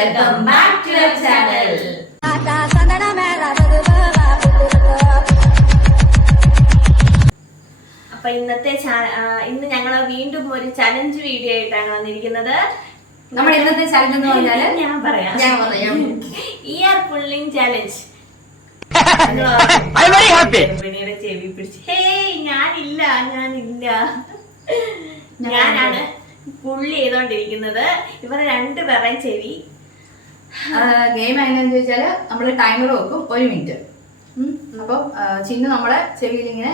Welcome back to our channel അപ്പൊ ഇന്നത്തെ ഇന്ന് ഞങ്ങൾ വീണ്ടും ഒരു ചലഞ്ച് വീഡിയോ ആയിട്ടാണ് വന്നിരിക്കുന്നത്. നമ്മൾ ഇന്നത്തെ ചലഞ്ച് എന്ന് പറഞ്ഞാൽ ഞാൻ പറയാം. ഞാൻ പറയാം. ഇയർ പുള്ളിങ് ചലഞ്ച് പിന്നീട് ചെവി പിടിച്ച്. ഹേയ് ഞാനില്ല ഞാനില്ല. ഞാനാണ് പുള്ളി ചെയ്തോണ്ടിരിക്കുന്നത്. ഇവരെ രണ്ടുപേരുടെയും ചെവി ഗെയിം എങ്ങനെയാന്ന് ചോദിച്ചാൽ നമ്മൾ ടൈമർ വെക്കും ഒരു മിനിറ്റ് അപ്പൊ ചിന്നു നമ്മളെ ചെവിയിൽ ഇങ്ങനെ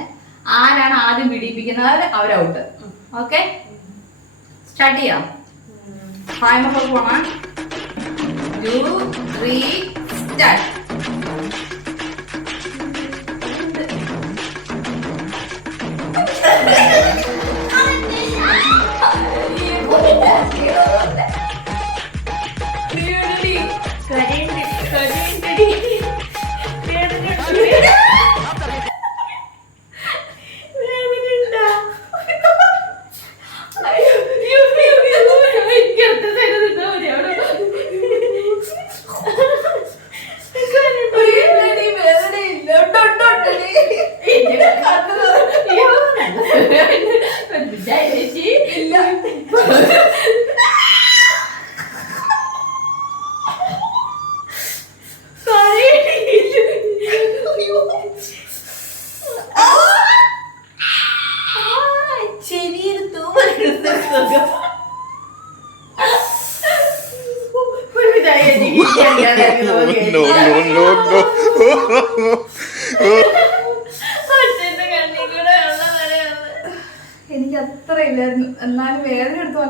ആരാണ് ആദ്യം പിടിപ്പിക്കുന്നത്? അവർ ഔട്ട് ഓക്കെ സ്റ്റാർട്ട് ചെയ്യാം. Timer one two three start തൂവലിടുന്ന സുഖം. no, no, no, no. അത്ര ഇല്ലായിരുന്നു. എന്നാലും വേറെ എടുത്തു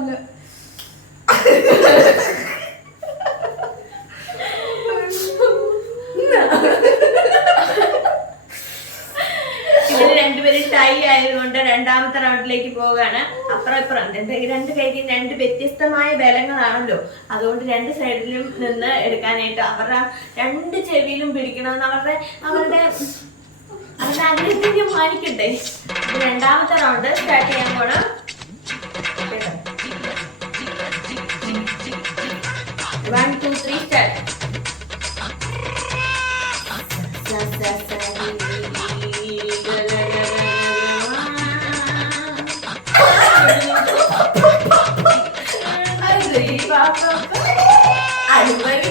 രണ്ടുപേരും ടൈ ആയതുകൊണ്ട് രണ്ടാമത്തെ റൗണ്ടിലേക്ക് പോവുകയാണ്. അപ്പുറം ഇപ്പുറം. രണ്ട് കൈക്കും രണ്ട് വ്യത്യസ്തമായ ബലങ്ങളാണല്ലോ. അതുകൊണ്ട് രണ്ട് സൈഡിലും നിന്ന് എടുക്കാനായിട്ട് അവരുടെ രണ്ട് ചെവിയിലും പിടിക്കണമെന്ന് അവരുടെ അവരുടെ അവരുടെ ആഗ്രഹത്തിന്റെ മാനിക്കട്ടെ രണ്ടാമത്തെ റൗണ്ട് സ്റ്റാർട്ട് ചെയ്യാൻ പോണം. വൺ ടു ത്രീ സ്റ്റാർട്ട് ഞാൻ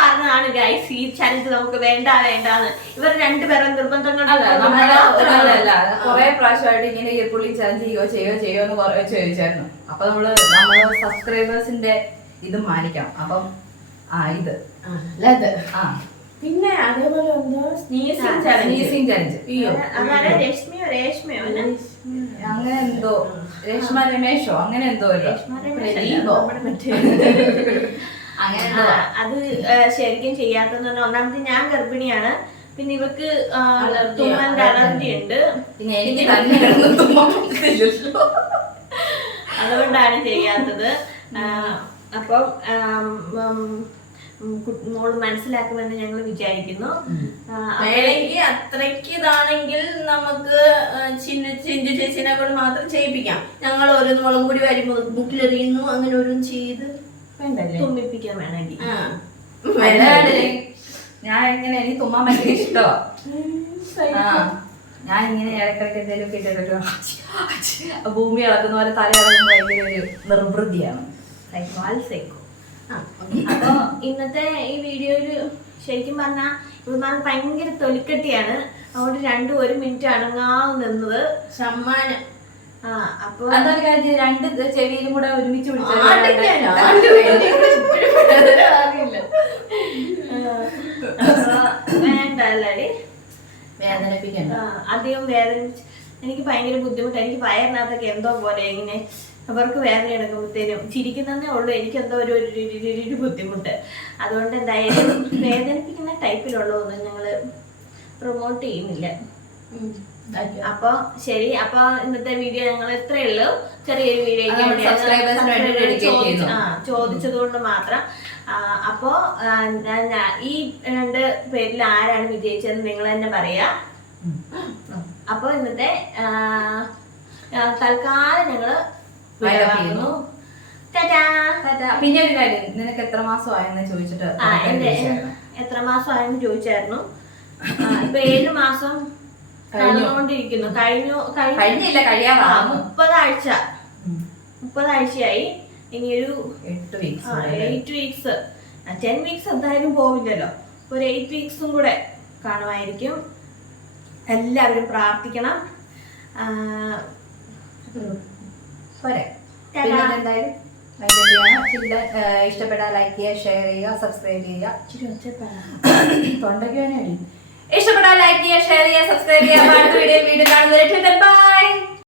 പറഞ്ഞതാണ് ഗൈസ് ഈ ചലഞ്ച് നമുക്ക് വേണ്ട വേണ്ടാന്ന്. ഇവർ രണ്ടുപേരും നിർബന്ധം ഒരാളല്ല പ്രാവശ്യമായിട്ട് ഇങ്ങനെ ഈ പുള്ളി ചലഞ്ച് ചെയ്യോ ചെയ്യോ ചെയ്യോ എന്ന് കുറെ ചോദിച്ചായിരുന്നു. അപ്പൊ നമ്മൾ നമ്മൾ സബ്സ്ക്രൈബേഴ്സിന്റെ ഇത് മാനിക്കാം അപ്പം ആ ഇത്. ആ പിന്നെ അതേപോലെ? അങ്ങനെ എന്തോ? രേഷ്മ രമേശോ അങ്ങനെ എന്തോ രേഷ്മ രമേശ് പ്രദീപോ. അത് ശരിക്കും ചെയ്യാത്തെന്ന് പറഞ്ഞാൽ ഒന്നാമത് ഞാൻ ഗർഭിണിയാണ്. പിന്നെ ഇവക്ക് തുമ്മലിന്റെ അലർജി ഉണ്ട്. പിന്നെ എനിക്ക് അതുകൊണ്ടാണ് ചെയ്യാത്തത്. അപ്പൊ മോൾ മനസ്സിലാക്കുമെന്ന് ഞങ്ങൾ വിചാരിക്കുന്നു. അല്ലെങ്കിൽ വേണമെങ്കിൽ അത്രയ്ക്ക് ഇതാണെങ്കിൽ നമുക്ക് ചിന്ന ചിഞ്ചു ചേച്ചിനെ കൊണ്ട് മാത്രം ചെയ്യിപ്പിക്കാം. ഞങ്ങൾ ഓരോന്ന് മുളകും കൂടി വരുമ്പോൾ ബുക്കിലെറിയുന്നു അങ്ങനെ ഓരോന്ന് ചെയ്ത്. വേണ്ടല്ലേ തുമ്മിപ്പിക്കാൻ വേണമെങ്കിൽ. ഞാൻ ഇങ്ങനെ എനിക്ക് തുമ്മാൻ ഭയങ്കര ഇഷ്ടോ ഞാൻ ഇങ്ങനെ ഇടക്കിടക്ക് എന്തെങ്കിലും ഇട്ടിട്ട് ഭൂമി ഇളക്കുന്ന പോലെ തല ഇളകുന്ന ഭയങ്കര ഒരു നിർവൃതിയാണ്. സൈക്കോ. അപ്പൊ ഇന്നത്തെ ഈ വീഡിയോയിൽ ശരിക്കും പറഞ്ഞാൽ ഇവന്മാർ ഭയങ്കര തൊലിക്കട്ടിയാണ്. അതുകൊണ്ട് രണ്ടും ഒരു മിനിറ്റ് അണങ്ങാതെ നിന്നത്. സമ്മാനം. ആ അപ്പൊ അതൊരു കാര്യം രണ്ട് ചെവിയിലും കൂടെ ഒരുമിച്ച് ആണ്ടില്ല, വേണ്ട. വേദനിപ്പിക്കണ്ട. അധികം വേദന എനിക്ക് ഭയങ്കര ബുദ്ധിമുട്ട്. എനിക്ക് വയറിനകത്തൊക്കെ എന്തോ പോലെ ഇങ്ങനെ അവർക്ക് വേദന എടുക്കുമ്പോഴത്തേനും ചിരിക്കുന്നതേ ഉള്ളൂ. എനിക്ക് എന്തോ ഒരു ഒരു- ഒരു- ഒരു- ഒരു- ഒരു ബുദ്ധിമുട്ട്. അതുകൊണ്ട് എന്തായാലും വേദനിപ്പിക്കുന്ന ടൈപ്പിലുള്ളതൊന്നും ഞങ്ങൾ പ്രൊമോട്ട് ചെയ്യുന്നില്ല. അപ്പൊ ശരി അപ്പൊ ഇന്നത്തെ വീഡിയോ ഞങ്ങൾ ഇത്രയേ ഉള്ളൂ. ചെറിയൊരു വീഡിയോ. ചോദിച്ചത് കൊണ്ട് മാത്രം. അപ്പോ ഈ രണ്ട് പേരിൽ ആരാണ് വിജയിച്ചതെന്ന് നിങ്ങൾ തന്നെ പറയാ. അപ്പൊ ഇന്നത്തെ തൽക്കാലം ഞങ്ങൾ. പിന്നെ ഒരു കാര്യം നിനക്ക് എത്ര മാസം ആയെന്ന് ചോദിച്ചിട്ട് എത്ര മാസം ആയെന്ന് ചോദിച്ചായിരുന്നു. ഇപ്പൊ ഏഴ് മാസം. നടന്നുകൊണ്ടിരിക്കുന്നു കഴിഞ്ഞു? കഴിഞ്ഞു കഴിഞ്ഞില്ല ആ, കഴിയാറാകും മുപ്പതാഴ്ച. മുപ്പതാഴ്ചയായി. ഇനിയൊരു എട്ട് weeks eight weeks ten weeks എന്തായാലും പോവില്ലല്ലോ. ഒരു എയ്റ്റ് വീക്സും കൂടെ കാണുമായിരിക്കും. എല്ലാവരും പ്രാർത്ഥിക്കണം. പോരെ. എന്തായാലും. ഇഷ്ടപ്പെട്ടാൽ ലൈക്ക് ചെയ്യുക ഷെയർ ചെയ്യുക സബ്സ്ക്രൈബ് ചെയ്യുക. തൊണ്ടയ്ക്ക് വേനടി ഇഷ്ടപ്പെട്ടാൽ ലൈക്ക് ചെയ്യുക ഷെയർ ചെയ്യുക സബ്സ്ക്രൈബ് ചെയ്യുക. അടുത്ത വീഡിയോ വീണ്ടും കാണുന്നവരെ ബൈ